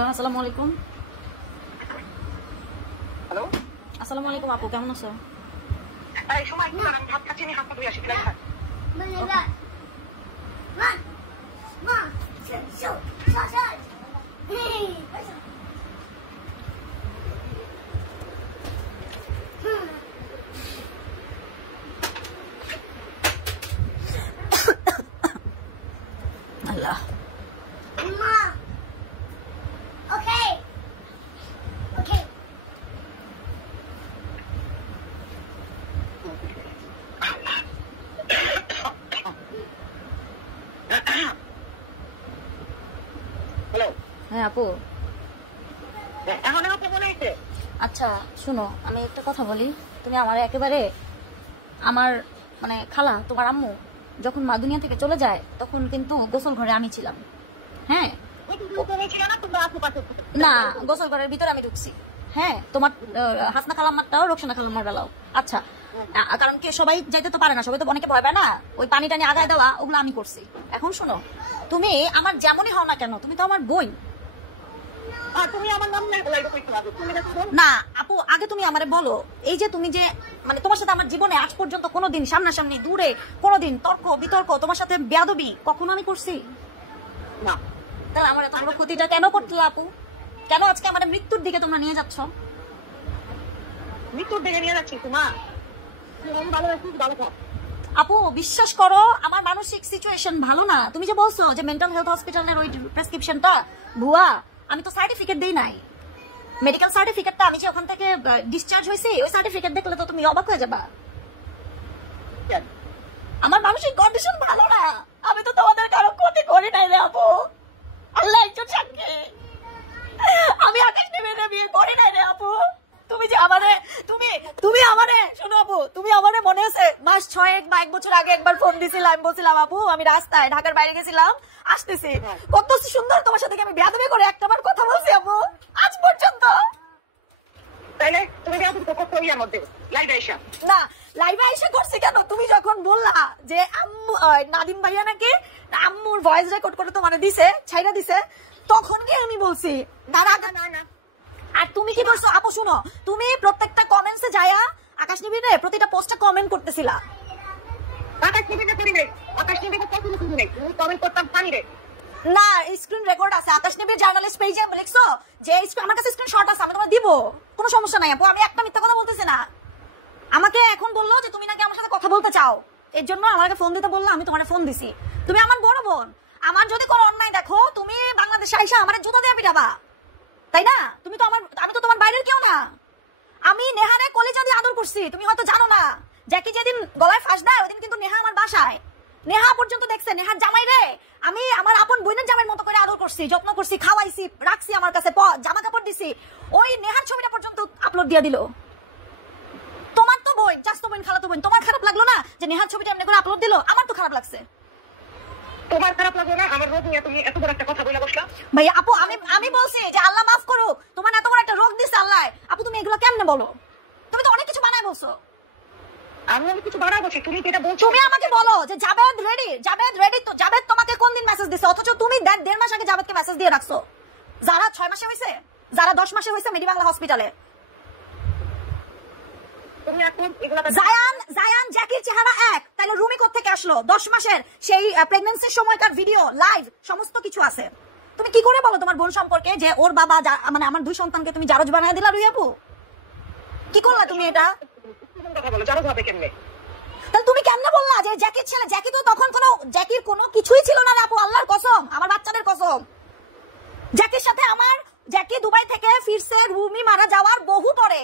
Hello, আসসালামু আলাইকুম। Hello, আসসালামু আলাইকুম আপু, কেমন আছো? এই সময় আমি ভাত খাচ্ছি, আমি হাতটা ধুয়ে আসি। আল্লাহ, হ্যালো, হ্যাঁ আপু। এখন আপনি মনে হয়েছে? আচ্ছা শুনো, আমি একটা কথা বলি। তুমি আমার একেবারে আমার মানে খালা, তোমার আম্মু যখন মা দুনিয়া থেকে চলে যায় তখন কিন্তু গোসল ঘরে আমি ছিলাম। হ্যাঁ না, গোসল ঘরের ভিতরে আমি ঢুকছি। হ্যাঁ, তোমার হাসনা খালাম্মারটাও রোকসানা খালাম্মার বেলাও। আচ্ছা, কারণ কি সবাই যাইতে তো পারে না, সবাই তো অনেকে ভয় পায় না, ওই পানি টানি আগায় দেওয়া ওগুলো আমি করছি। এখন শোনো, তুমি আমার যেমনই হও না কেন, তুমি তো আমার বোন। তুমি আমার নাম নাই বলে না আপু, আগে তুমি আমারে বলো, এই যে তুমি যে মানে তোমার সাথে আমার জীবনে আজ পর্যন্ত কোনোদিন সামনাসামনি দূরে কোনোদিন তর্ক বিতর্ক তোমার সাথে বেয়াদবি কখনো আমি করছি না। তাহলে আমার এত বড় ক্ষতিটা কেন করছিল আপু? কেন আজকে আমার মৃত্যুর দিকে তোমরা নিয়ে যাচ্ছ? মৃত্যুর দিকে নিয়ে যাচ্ছি তোমার? ভালো আছি, ভালো থাক। আপু বিশ্বাস করো, আমার মানসিক সিচুয়েশন ভালো না। তুমি যে বলছো যে মেন্টাল হেলথ হসপিটালের ওই প্রেসক্রিপশনটা ভুয়া, আমি তো সার্টিফিকেট দেই নাই। মেডিকেল সার্টিফিকেটটা আমি যে ওখান থেকে ডিসচার্জ হয়েছি, ওই সার্টিফিকেট দেখলে তো তুমি অবাক হয়ে যাবা। আমার মানসিক কন্ডিশন ভালো না। আমি তো তোমাদের কারো ক্ষতি করি নাই রে আপু, আল্লাহ একজন সাক্ষী। আমি আকাশ নেমে বিয়ে করি নাই রে আপু। তুমি যে আমারে তুমি আমারে শোনো আপু, তুমি আমারে মনে আছে মাস 6 বা 1 বছর আগে একবার ফোন দিছিলাম, বলছিলাম আপু আমি রাস্তায় ঢাকার বাইরে গেছিলাম, আসতেছি। কত সুন্দর তোমার সাথে আমি বেয়াদবি করে একটাবার কথা বলছি আপু আজ পর্যন্ত। তাইলে তুমি করতে ইয়ার মধ্যে লাইভে আইসা না, লাইভে এসে করছি কেন? তুমি যখন বললা যে আম্মু নাদিম ভাইয়া নাকি আম্মুর ভয়েস রেকর্ড করে তো মানে দিছে, ছাইরা দিছে, তখন কি আমি বলছি দাঁড়া না না। আর তুমি কি বলছো আপু? শুনো, তুমি প্রত্যেকটা কমেন্টসে যায়া আকাশ নিবিড়ে প্রতিটা পোস্টে কমেন্ট করতেছিলা। আকাশ নিবিড়ে করি নাই, আকাশ নিবিড়ে কখনো করি নাই, তুমি কমেন্ট করতাম পানি রে। না, স্ক্রিন রেকর্ড আছে আকাশ নিবিড় জার্নালিস্ট পেজে, লিখছো যে আমার কাছে স্ক্রিনশট আছে, আমি তোমার দিব, কোনো সমস্যা নাই আপু। আমি একটা মিথ্যা কথা বলতেছি না। আমাকে এখন বললো যে তুমি নাকি আমার সাথে কথা বলতে চাও, এর জন্য আমাকে ফোন দিতে বললো, আমি তোমার ফোন দিছি। তুমি আমার বড় বোন, আমার যদি কোনো অন্যায় দেখো তুমি বাংলাদেশে আইসা আমার জুতা দিয়ে পিটাবা, তাই না? তুমি তো আমি তো তোমার বাইরের কেউ না। আমি নেহারে কলিজা দিয়ে আদর করছি, তুমি হয়তো জানো না। জ্যাকি যেদিন গলায় ফাঁস দেয় ওইদিন কিন্তু নেহা আমার বাসায়, নেহা পর্যন্ত দেখছে। নেহার জামাই রে আমি আমার আপন বোনের জামাইয়ের মতো করে আদর করছি, যত্ন করছি, খাওয়াইছি, রাখছি আমার কাছে, জামা কাপড় দিছি। ওই নেহার ছবিটা পর্যন্ত আপলোড দিয়ে দিল। তোমার তো বোন, চাস্তো বোন, খালাতো বোন, তোমার খারাপ লাগলো না যে নেহার ছবিটা এমনি করে আপলোড দিল? আমার তো খারাপ লাগছে। তোমার খারাপ লাগলো না? আমার রোগ নিয়ে তুমি এত বড় একটা কথা বলে বসলা। ভাই আপু, আমি বলছি যে আল্লাহ মাফ করুক, তোমার এত বড় একটা রোগ দিছে আল্লাহ। আপু তুমি এগুলো কেমনে বলো? তুমি তো অনেক কিছু বানায় বলছো। আমি কিছু বাড়াবো, তুমি যেটা বলছো তুমি আমাকে বলো যে জাবেদ রেডি তো জাবেদ তোমাকে কোন দিন মেসেজ দিছে? অথচ তুমি 1.5 মাস আগে জাবেদকে মেসেজ দিয়ে রাখছো। যারা 6 মাসে হয়েছে, যারা 10 মাসে হয়েছে মেডি বাংলা হসপিটালে। তুমি এখন এগুলা জায়ান জ্যাকির চেহারা এক, তাহলে রুমি কোত্থেকে আসলো? 10 মাসের সেই প্রেগন্যান্সির সময়কার ভিডিও, লাইভ, সমস্ত কিছু আছে। তুমি কি করে বলো তোমার বোন সম্পর্কে যে ওর বাবা মানে আমার 2 সন্তানকে তুমি জারজ বানায় দিলা? রুই আপু কি করলা তুমি এটা? কথা বলো, জারজ হবে কেমনে? তাহলে তুমি কেমনে বললা যে জ্যাকির ছেলে? জ্যাকি তো তখন জ্যাকির কোনো কিছুই ছিল না আপু, আল্লাহর কসম, আমার বাচ্চাদের কসম। জ্যাকির সাথে জ্যাকি দুবাই থেকে ফিরছে রুমি মারা যাওয়ার বহু পরে,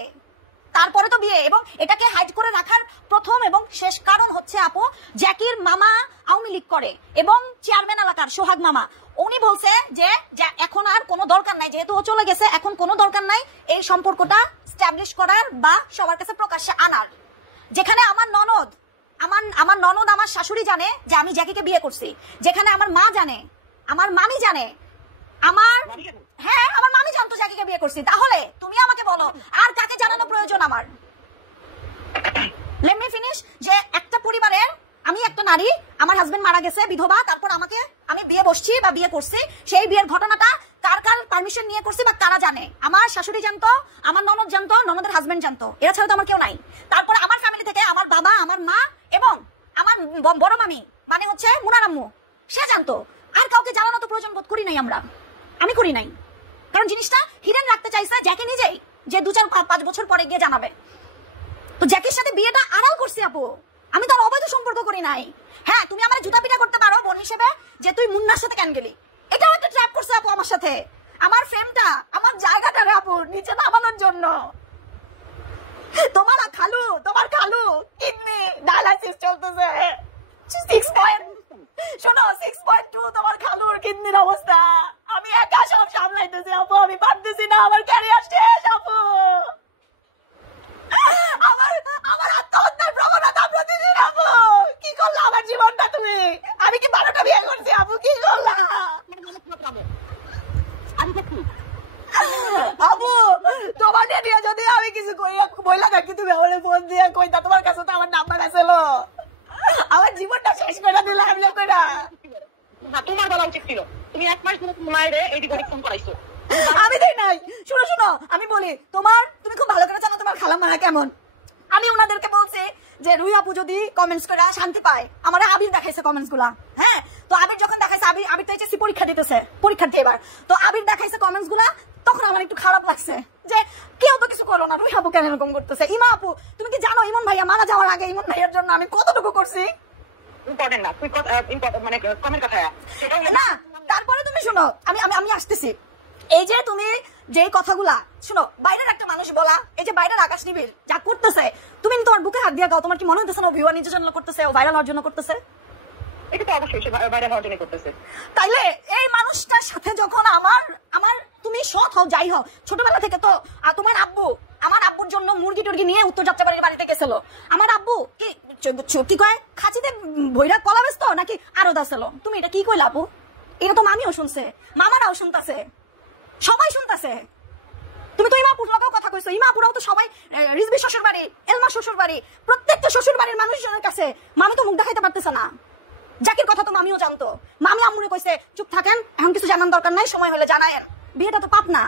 তারপরে তো বিয়ে। এবং এটাকে হাইড করে রাখার প্রথম এবং শেষ কারণ হচ্ছে আপু, জ্যাকির মামা আওয়ামী লীগ করে এবং চেয়ারম্যান এলাকার সোহাগ মামা, উনি বলছে যে এখন আর কোনো দরকার নাই, যেহেতু ও চলে গেছে এখন কোনো দরকার নাই এই সম্পর্কটা স্ট্যাবলিশ করার বা সবার কাছে প্রকাশ্যে আনার। যেখানে আমার ননদ আমার শাশুড়ি জানে যে আমি জ্যাকিকে বিয়ে করছি, যেখানে আমার মা জানে, আমার মামি জানে, আমার মামি জানতো জ্যাকিকে বিয়ে করছি। তাহলে তুমি আমাকে বলো আর কাকে জানানো প্রয়োজন আমার? Let me finish. যে একটা পরিবারের আমি একটা নারী, আমার হাজবেন্ড মারা গেছে বিধবা, তারপর আমি বিয়ে বসছি বা বিয়ে করছি, সেই বিয়ের ঘটনাটা কার কার পারমিশন নিয়ে করছি বা কারা জানে? আমার শাশুড়ি জানতো, আমার ননদ জানতো, ননদের হাজবেন্ড জানতো, এরা ছাড়া তো আমার কেউ নাই। তারপরে আমার ফ্যামিলি থেকে আমার বাবা, আমার মা এবং আমার বড় মামি মানে হচ্ছে মুনার আম্মু, সে জানতো। আর কাউকে জানানো তো প্রয়োজন বোধ করি নাই আমরা, আমি করি নাই, কারণ জিনিসটা হিডেন রাখতে চাইছে জ্যাকি নিজেই, যে 2-4-5 বছর পরে গিয়ে জানাবে। তো জ্যাকির সাথে বিয়েটা আড়াল করছি আপু, আমি তো আর অবৈধ সম্পর্ক করি নাই। হ্যাঁ, তুমি আমার জুতা পিটা করতে পারো বোন হিসেবে যে তুই মুন্নার সাথে কেন গেলি, এটাও একটা ট্র্যাপ করছে আপু আমার সাথে, আমার ফ্রেমটা, আমার জায়গাটা রে আপু নিচে নামানোর জন্য। তোমার খালু কিডনি ডায়ালাইসিস চলতেছে, 6.2 তোমার খালুর কিডনির অবস্থা। আমি একা সব সামলাইতেছি আপু, আমি পারতেছি না, আমার ক্যারিয়ার শেষ আপু। আমার আত্মহত্যার প্রবণতা প্রতিদিন আপু। কি করলা আমার জীবনটা তুমি? আমি কি 12টা বিয়ে করছি আপু? কি করলা আপু? তোমাকে নিয়ে যদি আমি কিছু করি বইলা থাকি, তুমি আমার ফোন দিয়ে কইতা, তোমার কাছে তো আমার নাম্বার আছিল, আমার জীবনটা শেষ করে দিলা আমি কইরা। তোমার বলা উচিত ছিল, তুমি 1 মাস ধরে তোমার মায়ের এইদিকে ফোন করাইছো। আমি দেই নাই। শুনো আমি বলি, তুমি খুব ভালো করে জানো তোমার খালাম্মা কেমন। আমি ওনাদেরকে বলছি যে রুই আপু যদি কমেন্টস করে শান্তি পায়, আমার আবির দেখাইছে কমেন্টস গুলা। হ্যাঁ, তো আবির যখন দেখাইছে, আবির তো এইচএসসি পরীক্ষা দিতেছে, পরীক্ষার্থী এবার, তো আবির দেখাইছে কমেন্টস গুলা, তখন আমার একটু খারাপ লাগছে যে কেউ তো কিছু করো না, রুই আপু কেন এরকম করতেছে। ইমা আপু, তুমি কি জানো ইমন ভাইয়া মারা যাওয়ার আগে ইমন ভাইয়ার জন্য আমি কতটুকু করছি? ইম্পর্টেন্ট না, তুই ইম্পর্টেন্ট মানে কমেন্ট কথা না। তারপরে তুমি শোনো, আমি আসতেছি। এই যে তুমি যে কথাগুলা শুনো, বাইরের একটা মানুষ বলা, এই যে বাইরের আকাশ নিবিড় যা করতেছে, তুমি তোমার বুকে হাত দিয়ে গাও, তোমার কি মনে হইতেছে না ভিউয়ার নিজের জন্য করতেছে, ও ভাইরাল হওয়ার জন্য করতেছে? এটা তো অবশ্যই সে বাইরে হওয়ার জন্য করতেছে। তাইলে এই মানুষটার সাথে যখন আমার তুমি সৎ হও যাই হও, ছোটবেলা থেকে তো তোমার আব্বু আমার আব্বুর জন্য মুরগি টুরগি নিয়ে উত্তর যাত্রাবাড়ির বাড়িতে গেছিল। আমার আব্বু কি কয়, খাঁচিতে ভৈরা কলা ব্যস্ত নাকি আরো দাছিল। তুমি এটা কি কইলা আপু? এটা তো মামিও শুনছে, মামারাও শুনতাছে, সবাই শুনতাছে। তুমি তো ইমাপুর লোকেও কথা কইছো, ইমাপুরাও তো সবাই, রিজবি শ্বশুর বাড়ি, এলমা শ্বশুর বাড়ি, প্রত্যেকটা শ্বশুর বাড়ির মানুষজনের কাছে মামি তো মুখ দেখাইতে পারতেছে না। জাকির কথা তো মামিও জানতো, মামি আম্মুরে কইছে চুপ থাকেন, এখন কিছু জানার দরকার নাই, সময় হলে জানায়েন। বিয়েটা তো পাপ না।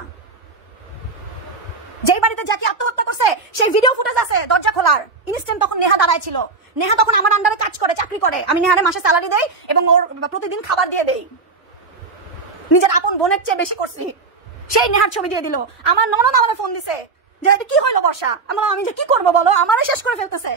যেই বাড়িতে জাকি আত্মহত্যা করছে সেই ভিডিও ফুটেজ আছে দরজা খোলার, ইনস্ট্যান্ট তখন নেহা দাঁড়ায় ছিল। নেহা তখন আমার আন্ডারে কাজ করে, চাকরি করে, আমি নেহারে মাসে স্যালারি দেই এবং ওর প্রতিদিন খাবার দিয়ে দেই, নিজের আপন বোনের চেয়ে বেশি করছি। সেই নেহার ছবি দিয়ে দিল। আমার ননদ আমার ফোন দিছে যে এটা কি হইলো বর্ষা, আমি যে কি করবো বলো, আমারে শেষ করে ফেলতেছে।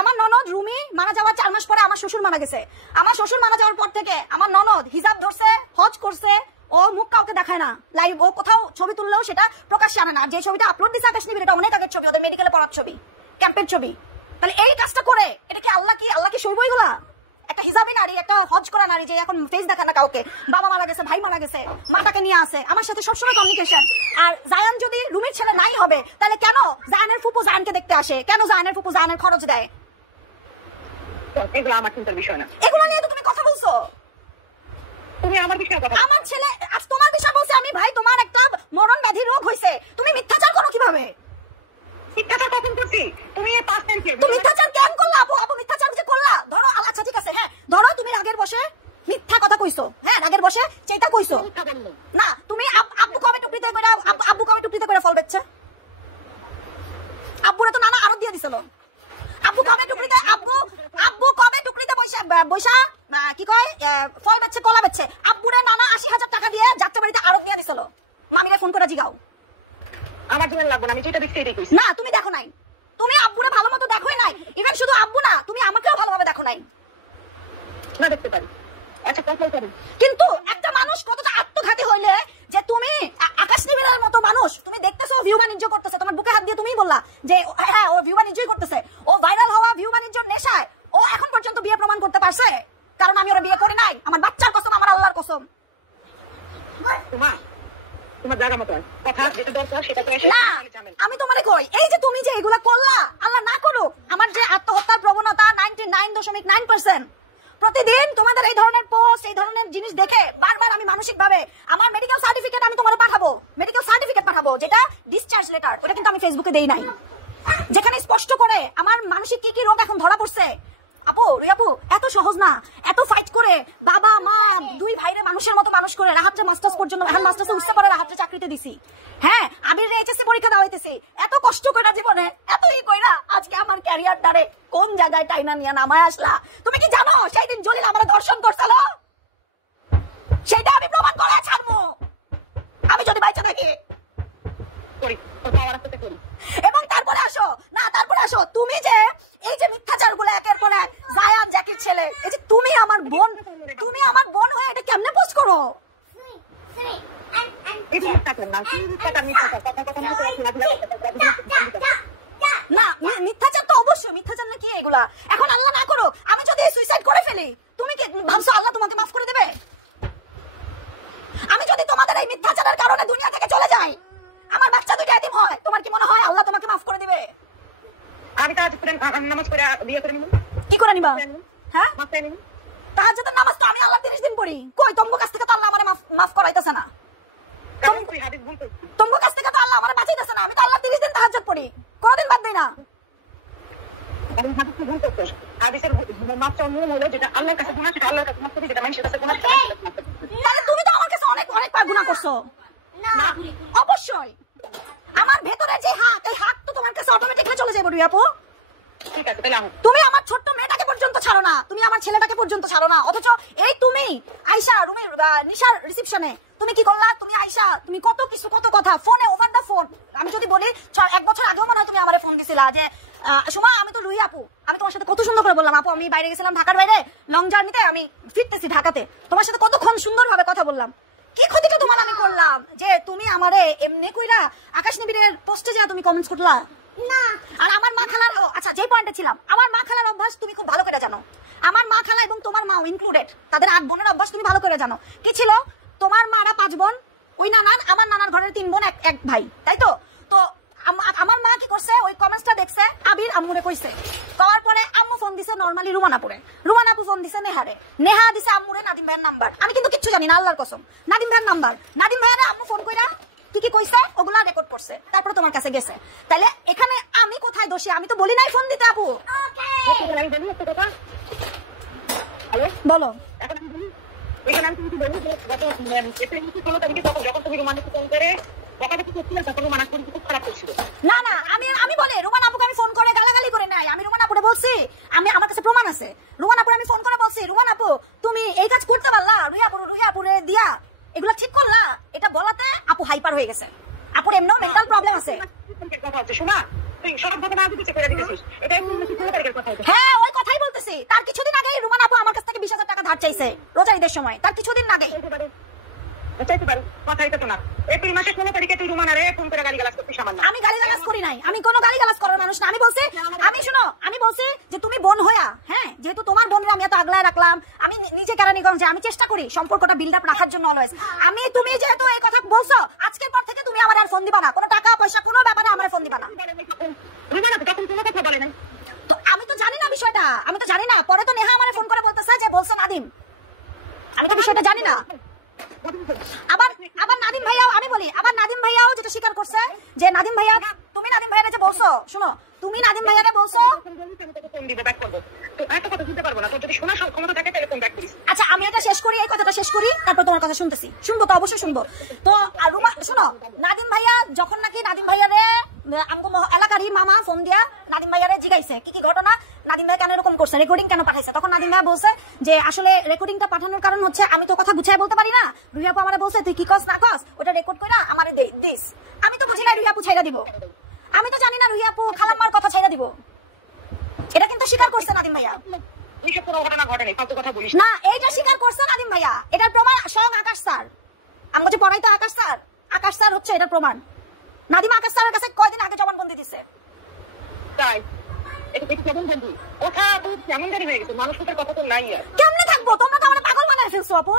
আমার ননদ রুমি মারা যাওয়ার 4 মাস পরে আমার শ্বশুর মারা গেছে। আমার শ্বশুর মারা যাওয়ার পর থেকে আমার ননদ হিজাব ধরছে, হজ করছে, ও মুখ কাউকে দেখায় না, লাইভ ও কোথাও ছবি তুললেও সেটা প্রকাশ্যে আনে না। যে ছবিটা আপলোড দিছে আকাশ নিবিড়, এটা অনেক আগের ছবি, ওদের মেডিকেলে পড়ার ছবি, ক্যাম্পের ছবি। তাহলে এই কাজটা করে এটা কি আল্লাহ কি সইব এগুলা? একটা হিজাবি নারী, একটা হজ করা নারী যে এখন ফেস দেখায় না কাউকে, বাবা মারা গেছে, ভাই মারা গেছে, মাটাকে নিয়ে আসে, আমার সাথে সবসময় কমিউনিকেশন। আর জায়ান যদি রুমির ছেলে নাই হবে, তাহলে কেন জায়ানের ফুপু জায়ানকে দেখতে আসে, কেন জায়ানের ফুপু জায়ানের খরচ দেয়? এগুলো আমার চিন্তার বিষয় না। এগুলো নিয়ে তো তুমি কথা বলছো। তুমি আমার বিষয়ে কথা, আমার ছেলে আজ তোমার বিষয় বলছে। আমি ভাই তোমার একটা মরণ ব্যাধি রোগ হয়েছে, তুমি মিথ্যাচার করো কিভাবে? মিথ্যাচার কখন করছি? তুমি এই 5 তুমি মিথ্যাচার কেন করলা আপু? মিথ্যাচার যে করলা, ধরো আচ্ছা ঠিক আছে, হ্যাঁ ধরো তুমি রাগের বসে মিথ্যা কথা কইছো, হ্যাঁ রাগের বসে চেতা কইছো না। তুমি আব্বু কবে টুকরিতে করে, আব্বু কবে টুকরিতে করে ফল বেচছে? আব্বুরে তো নানা আরো দিয়ে দিছিল। আব্বু কবে টুকরিতে, আব্বু কবে টুকরিতে বৈশা কি কয় ফল বেচছে, কলা বেচছে? আব্বুরে নানা 80,000 টাকা দিয়ে যাত্রাবাড়িতে আরো দিয়ে দিছিল। মামিরে ফোন করে জিগাও। আমার জীবন লাগবে না, আমি যেটা দেখছি এটাই কইছি। না তুমি দেখো নাই, তুমি আব্বুরে ভালো মতো দেখোই নাই। ইভেন শুধু আব্বু না, তুমি আমাকেও ভালোভাবে দেখো নাই। না দেখতে পারি, আচ্ছা কথা করি। কিন্তু একটা মানুষ কতটা আত্মঘাতী হইলে যে তুমি আকাশ নিবিড়ের মতো মানুষ, তুমি দেখতেছো ভিউ বাণিজ্য করতেছে, তোমার বুকে হাত দিয়ে তুমিই বললা যে হ্যাঁ ও ভিউ বাণিজ্যই করতেছে, ও ভাইরাল হওয়া ভিউ বাণিজ্যর নেশায় ও এখন পর্যন্ত বিয়ে প্রমাণ করতে পারছে, কারণ আমি ওরা বিয়ে করি নাই। আমার বাচ্চার কসম, আমার আল্লাহর কসম। তোমার জায়গা মতো কথা যেটা দরকার সেটা করে না, আমি তোমারে কই, এই যে তুমি যে এগুলা করলা, আল্লাহ না করুক, আমার যে আত্মহত্যার প্রবণতা 99.9% প্রতিদিন তোমাদের এই ধরনের পোস্ট, এই ধরনের জিনিস দেখে বারবার আমি মানসিক ভাবে আমার মেডিকেল সার্টিফিকেট আমি তোমারে পাঠাবো, মেডিকেল সার্টিফিকেট পাঠাবো, যেটা ডিসচার্জ লেটার, ওটা কিন্তু আমি ফেসবুকে দেই নাই, যেখানে স্পষ্ট করে আমার মানসিক কি কি রোগ এখন ধরা পড়ছে। আপু রিয়াপু এত সহজ না, এত ফাইট করে বাবা মা দুই ভাইরে মানুষের মতো মানুষ করে রাহাতরে মাস্টার্স পর্যন্ত, এখন মাস্টার্সে উঠতে পারে, রাহাতরে চাকরিতে দিছি। হ্যাঁ, আবির এইচএসসি পরীক্ষা দেওয়া হইতেছে, এত কষ্ট করে জীবনে এত ই কইরা আজকে আমার ক্যারিয়ারটারে কোন জায়গায় টাইনা নিয়ে নামায় আসলা। তুমি কি জানো সেই দিন জলিল আমার দর্শন করছিল? সেটা আমি প্রমাণ করে ছাড়বো আমি যদি বাইচা থাকি। করি তোর পাওয়ার আছে করি। এবং তারপরে আসো না, তারপরে আসো তুমি যে এই যে মিথ্যাচার গুলো একের পর এক, জায়াদ জাকির ছেলে, এই যে তুমি আমার বোন, তুমি আমার বোন হয়ে এটা কেমনে পোস্ট করো? এই মিথ্যা কর না, মিথ্যা কর, কথা কথা না করে না মিথ্যাচার তো অবশ্যই, মিথ্যাচার না কি এগুলা? এখন আল্লাহ না করো আমি যদি সুইসাইড করে ফেলি, তুমি কি ভাবছো আল্লাহ তোমাকে মাফ করে দেবে? আমি যদি তোমাদের এই মিথ্যাচারের কারণে দুনিয়া থেকে চলে যাই, আমার বাচ্চা দুইটা এতিম হয়, তোমার কি মনে হয় আল্লাহ তোমাকে মাফ করে দিবে? আমি কাজ করে নামাজ পড়ে বিয়ে করে নিব। কি করে নিবা? হ্যাঁ, মাফ নিব। তাহাজ্জুদের নামাজ তো আমি আল্লাহ 30 দিন পড়ি, কই তোমার কাছ থেকে তো আল্লাহ আমারে মাফ করাইতেছে না। কেমন করি হাদিস ভুল করছি? তোমার কাছ থেকে তো আল্লাহ আমারে বাঁচাইতেছে না, আমি তো আল্লাহ 30 দিন তাহাজ্জুদ পড়ি, কোনদিন বাদ দেই না। আমি হাদিস ভুল করছি। হাদিসের মাপটা অন্য হলো যেটা আল্লাহর কাছে গুনাহ, সেটা আল্লাহর কাছে মাফ করে, যেটা মানুষের কাছে গুনাহ সেটা মানুষের কাছে মাফ করে। তাহলে তুমি তো আমার কাছে অনেক অনেক বার গুনাহ করছো। না অবশ্যই আমার ভেতরে যে হাত, এই হাত তো তোমার কাছে অটোমেটিকলি চলে যাবে রিয়াপু। ঠিক আছে তাহলে তুমি আমার ছোট্ট মেয়েটাকে পর্যন্ত ছাড়ো না, তুমি আমার ছেলেটাকে পর্যন্ত ছাড়ো না, অথচ এই তুমি আয়শা রুমের নিশার রিসেপশনে তুমি কি করলা? তুমি আয়শা তুমি কত কিছু কত কথা ফোনে, ওভার দা ফোন। আমি যদি বলি 1 বছর আগেও মনে হয় তুমি আমারে ফোন দিছিলা যে সুমা আমি তো রুহি আপু, আমি তোমার সাথে কত সুন্দর করে বললাম আপু আমি বাইরে গেছিলাম, ঢাকার বাইরে লং জার্নিতে, আমি ফিরতেছি ঢাকাতে, তোমার সাথে কতক্ষণ সুন্দরভাবে কথা বললাম। কি ক্ষতিটা তোমার আমি করলাম যে তুমি আমারে এমনি কইরা আকাশ নিবিড়ের পোস্টে যা তুমি কমেন্টস করলা? না। আর আমার মা খালার, আচ্ছা যেই পয়েন্টে ছিলাম, আমার মা খালার অভ্যাস তুমি খুব ভালো করে জানো। আমার মা খালা এবং তোমার মাও ইনক্লুডেড, তাদের 8 বোনের অভ্যাস তুমি ভালো করে জানো। কি ছিল? তোমার মারা 5 বোন, ওই নানান, আমার নানার ঘরের 3 বোন এক ভাই, তাই তো? তো আমার মা কি করছে, ওই কমেন্টসটা দেখছে, আবির আম্মুরে কইছে, কওয়ার পরে আম্মু ফোন দিছে নরমালি রুমানাপুরে, রুমানাপু ফোন দিছে নেহারে, নেহা দিছে আম্মুরে নাদিম ভাইয়ের নাম্বার, আমি কিন্তু কিচ্ছু জানি না আল্লাহর কসম, নাদিম ভাইয়ের নাম্বার, নাদিম ভাইয়ারে আম্মু ফোন কইরা কি কি কইছে ওগুলা রেকর্ড করছে, তারপরে তোমার কাছে গেছে। তাহলে এখানে আমি কোথায় দোষী? আমি তো বলি নাই ফোন দিতে আপু। আমি বলি একটা কথা। হ্যালো বলো। এখন আমি বলি, এখানে আমি তুমি বলি যে গত এপ্রিল 16 তারিখে যখন তুমি রোমানাকে ফোন করে বকাবকি করছিলে, তখন রোমানা খুব খারাপ করছিল। না না আমি বলি রুমান আপুকে আমি ফোন করে গালাগালি করে নাই, আমি রুমান আপুরে বলছি, আমার কাছে প্রমাণ আছে, রুমান আপুরে আমি ফোন করে বলছি রুমান আপু তুমি এই কাজ করতে পারলা, রুহি আপুরে দিয়া এগুলা ঠিক করলা, এটা বলাতে আপু হাইপার হয়ে গেছে, আপুর এমনিও মেন্টাল প্রবলেম আছে। কথা হচ্ছে শোনা, তুই সব ঘটনা আগে চেক করে দিতেছিস, এটা 16 তারিখের কথা হচ্ছে। হ্যাঁ ওই কথাই বলতেছি, তার কিছুদিন আগে রুমান আপু আমার কাছ থেকে 20,000 টাকা ধার চাইছে রোজা ঈদের সময়, তার কিছুদিন আগে। চাইতে পারো, কথা এটা তো না। এপ্রিল মাসের 16 তারিখে তুই রুমানারে ফোন করে গালিগালাজ করছিস সামান্য। আমি গালিগালাজ করি নাই, আমি কোনো গালিগালাজ করার মানুষ না। আমি বলছি, আমি বলছি যে তুমি বোন হইয়া, হ্যাঁ যেহেতু তোমার বোনরা আমি এত আগলায় রাখলাম, আমি নিজে কেরানীগঞ্জে আমি চেষ্টা করি সম্পর্কটা বিল্ড আপ রাখার জন্য অলওয়েজ। তুমি যেহেতু এই কথা বলছো, আজকের পর থেকে তুমি আমার আর ফোন দিবা না, কোনো টাকা পয়সা কোনো ব্যাপারে আমার ফোন দিবা না। রুমানা তো তখন কোনো কথা বলে নাই। তো আমি তো জানি না বিষয়টা, আমি তো জানি না, পরে তো নেহা আমারে ফোন করে বলতেছে যে বলছে নাদিম, আমি তো বিষয়টা জানি না। আবার নাদিম ভাইয়াও, আমি বলি আবার নাদিম ভাইয়াও যেটা স্বীকার করছে যে নাদিম ভাইয়া, তুমি নাদিম ভাইয়ারে যে বলছো, শুনো তুমি নাদিম ভাইয়ারে বলছো, আচ্ছা আমি এটা শেষ করি, এই কথাটা শেষ করি, তারপর তোমার কথা শুনতেছি, শুনবো তো অবশ্যই শুনবো। তো শোনো, নাদিম ভাইয়া যখন নাকি নাদিম ভাইয়ারে আমগো এলাকারই মামা ফোন দিয়া নাদিম ভাইয়ারে জিগাইছে কি কি ঘটনা, নাদিম ভাই কেন এরকম করছে, রেকর্ডিং কেন পাঠাইছে, তখন নাদিম ভাই বলছে যে আসলে রেকর্ডিংটা পাঠানোর কারণ হচ্ছে আমি তো কথা গুছায় বলতে পারি না, রুহি আপু আমারে বলছে তুই কি কস না কস ওটা রেকর্ড কইরা আমারে দিস, আমি তো বুঝি না রুহি আপু ছাইরা দিব, আমি তো জানি না রুহি আপু খালাম্মার কথা ছাইরা দিব, এটা কিন্তু স্বীকার করছে নাদিম ভাইয়া। না এইটা স্বীকার করছে নাদিম ভাইয়া, এটার প্রমাণ স্বয়ং আকাশ স্যার, আমি বলছি পড়াই তো আকাশ স্যার হচ্ছে এটার প্রমাণ। নাদিম আকাশ স্যারের কাছে কয়দিন আগে জবানবন্দি দিছে। তাই এটা দেখি কেমন বন্ধু ওঠা তুই কেমন জানি হয়ে গেছে, মানুষের কথা তো নাই আর। কেমনে থাকবো, তোমরা তো আমারে পাগল বানায় ফেলছো আপু।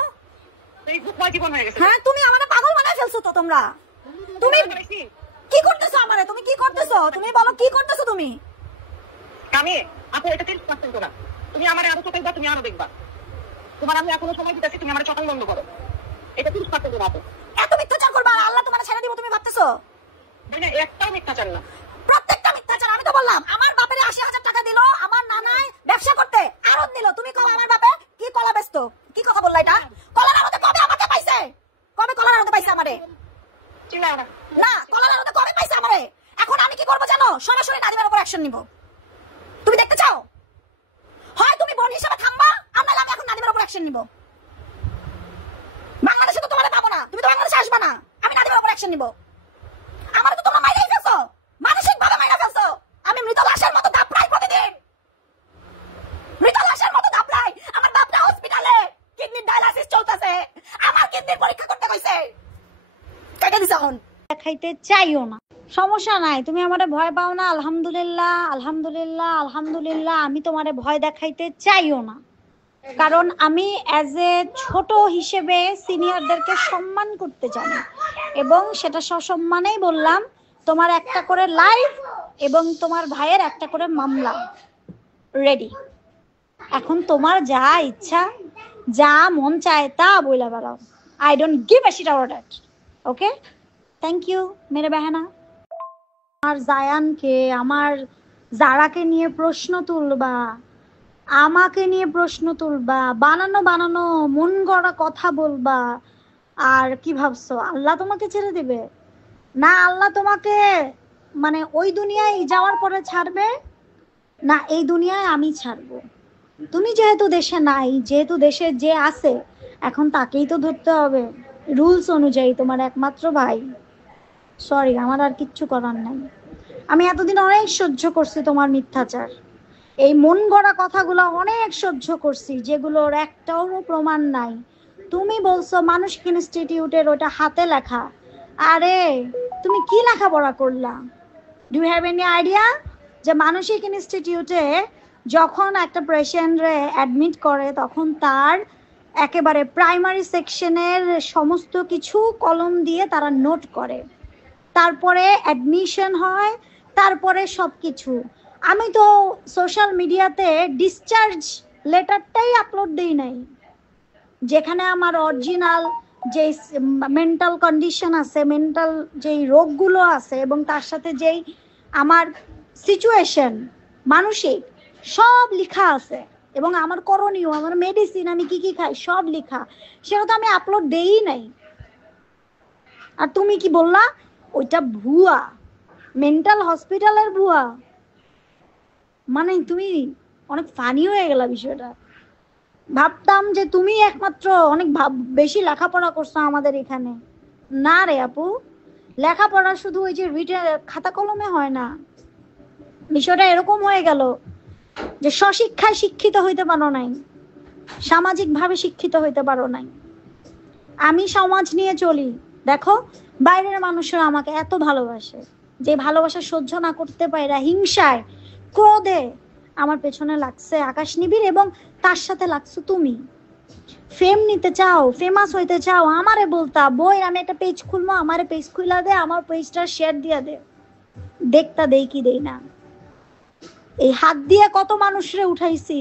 ফেসবুক ময় জীবন হয়ে গেছে। হ্যাঁ তুমি আমারে পাগল বানায় ফেলছো তো তোমরা। তুমি কি করতেছো আমারে, তুমি কি করতেছো, তুমি বলো কি করতেছো তুমি? আমি আপু এটা 30% না, তুমি আমারে আরো চোখাইবা, তুমি আরো দেখবা, তোমার আমি এখনো সময় দিতেছি, তুমি আমারে চোখাই বন্ধ করো, এটা 30% না আপু। এত মিথ্যাচার করবা আর আল্লাহ তোমারে ছেড়ে দিব তুমি ভাবতেছো? মানে একটাও মিথ্যাচার না, প্রত্যেকটা মিথ্যাচার। আমি তো বললাম আমার বাপের 80,000 টাকা দিল আমার নানায় ব্যবসা করতে, আরো অ্যাকশন নিব। তুমি দেখতে চাও? হয় তুমি বোন হিসেবে থামবা, আর নাহলে আমি এখন নাদিমের উপর অ্যাকশন নিব। বাংলাদেশে তো তোমার পাবো না, তুমি তো বাংলাদেশে আসবা না, আমি নাদিমের উপর অ্যাকশন নিব। আমার তো তোমরা মাইরাই ফেলছো, মানসিক ভাবে মাইরা ফেলছো। আমি মৃত লাশের মতো দাপড়াই প্রতিদিন, মৃত লাশের মতো দাপড়াই। আমার বাপটা হসপিটালে কিডনির ডায়ালাইসিস চলতেছে, আমার কিডনির পরীক্ষা করতে কইছে, কেটে দিছে। এখন দেখাইতে চাইও না, সমস্যা নাই, তুমি আমারে ভয় পাও না। আলহামদুলিল্লাহ আলহামদুলিল্লাহ আলহামদুলিল্লাহ, আমি তোমারে ভয় দেখাইতে চাইও না, কারণ আমি অ্যাজ এ ছোট হিসেবে সিনিয়রদেরকে সম্মান করতে জানি, এবং সেটা সসম্মানেই বললাম। তোমার একটা করে লাইভ এবং তোমার ভাইয়ের একটা করে মামলা রেডি। এখন তোমার যা ইচ্ছা, যা মন চায় তা বইলা বেড়াও। I don't give a shit about that. Okay, thank you মেরে বেহানা। আমার জায়ানকে, আমার জারাকে নিয়ে প্রশ্ন তুলবা, আমাকে নিয়ে প্রশ্ন তুলবা, বানানো বানানো মন গড়া কথা বলবা, আর কি ভাবছো আল্লাহ তোমাকে ছেড়ে দেবে? না, আল্লাহ তোমাকে মানে ওই দুনিয়ায় যাওয়ার পরে ছাড়বে, না এই দুনিয়ায় আমি ছাড়বো। তুমি যেহেতু দেশে নাই, যেহেতু দেশে যে আছে এখন তাকেই তো ধরতে হবে রুলস অনুযায়ী, তোমার একমাত্র ভাই। সরি, আমার আর কিচ্ছু করার নাই। আমি এতদিন অনেক সহ্য করছি তোমার মিথ্যাচার, এই মন গড়া কথাগুলো অনেক সহ্য করছি, যেগুলোর একটাও প্রমাণ নাই। তুমি বলছো মানসিক ইনস্টিটিউটের ওটা হাতে লেখা। আরে তুমি কি লেখাপড়া করলা? Do you have any idea যে মানসিক ইনস্টিটিউটে যখন একটা পেশেন্টরে অ্যাডমিট করে তখন তার একেবারে প্রাইমারি সেকশনের সমস্ত কিছু কলম দিয়ে তারা নোট করে, তারপরে অ্যাডমিশন হয়, তারপরে সব কিছু। আমি তো সোশ্যাল মিডিয়াতে ডিসচার্জ লেটারটাই আপলোড দিই নাই, যেখানে আমার অরিজিনাল যে মেন্টাল কন্ডিশন আছে, মেন্টাল যেই রোগগুলো আছে, এবং তার সাথে যেই আমার সিচুয়েশন মানসিক, সব লেখা আছে, এবং আমার করণীয়, আমার মেডিসিন, আমি কি কি খাই সব লেখা। সেটা তো আমি আপলোড দেই নাই। আর তুমি কি বললা ওইটা ভুয়া, মেন্টাল হসপিটালের ভুয়া? মানে তুমি অনেক ফানি হয়ে গেল বিষয়টা। ভাবতাম যে তুমি একমাত্র অনেক বেশি লেখাপড়া করছো আমাদের এখানে। না রে আপু, লেখাপড়া শুধু ওই যে খাতা কলমে হয় না। বিষয়টা এরকম হয়ে গেল যে স্বশিক্ষায় শিক্ষিত হইতে পারো নাই, সামাজিকভাবে শিক্ষিত হইতে পারো নাই। আমি সমাজ নিয়ে চলি, দেখো বাইরের মানুষরা আমাকে এত ভালোবাসে, যে ভালোবাসা সহ্য না করতে পারে, হিংসায় ক্রোধে আমার পেছনে লাগছে আকাশ নিবিড়, এবং তার সাথে লাগছো তুমি। ফেম নিতে চাও, ফেমাস হইতে চাও, আমারে বলতা বই আমি একটা পেজ খুলবো, আমারে পেজ খুলা দে, আমার পেজটা শেয়ার দিয়া দে। দেখতা দেই কি দেই না, এই হাত দিয়ে কত মানুষরে উঠাইছি।